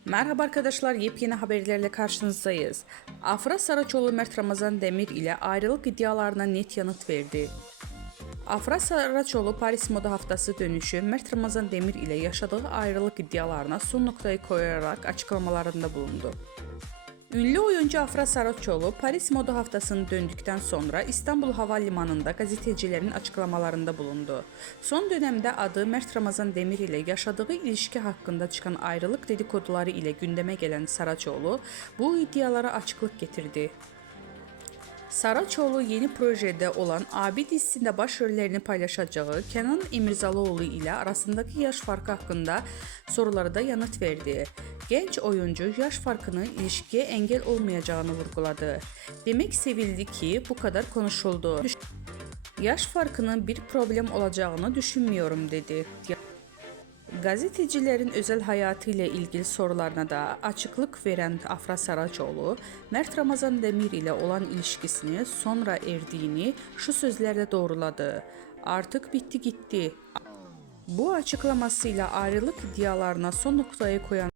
Merhaba arkadaşlar, yepyeni haberlerle karşınızdayız. Afra Saraçoğlu Mert Ramazan Demir ile ayrılık iddialarına net yanıt verdi. Afra Saraçoğlu Paris Moda Haftası dönüşü Mert Ramazan Demir ile yaşadığı ayrılık iddialarına son noktayı koyarak açıklamalarında bulundu. Ünlü oyuncu Afra Saraçoğlu Paris Moda Haftası'nı döndükten sonra İstanbul Havalimanı'nda gazetecilerin açıklamalarında bulundu. Son dönemde adı Mert Ramazan Demir ile yaşadığı ilişki hakkında çıkan ayrılık dedikoduları ile gündeme gelen Saraçoğlu bu iddialara açıklık getirdi. Saraçoğlu yeni projede olan Abi dizisinde başrollerini paylaşacağı Kenan İmirzalıoğlu ile arasındaki yaş farkı hakkında sorulara da yanıt verdi. Genç oyuncu yaş farkının ilişkiye engel olmayacağını vurguladı. Demek sevildi ki bu kadar konuşuldu. Yaş farkının bir problem olacağını düşünmüyorum dedi. Gazetecilerin özel hayatı ile ilgili sorularına da açıklık veren Afra Saraçoğlu, Mert Ramazan Demir ile olan ilişkisini sonra erdiğini şu sözlerle doğruladı. Artık bitti gitti. Bu açıklamasıyla ayrılık iddialarına son noktayı koyan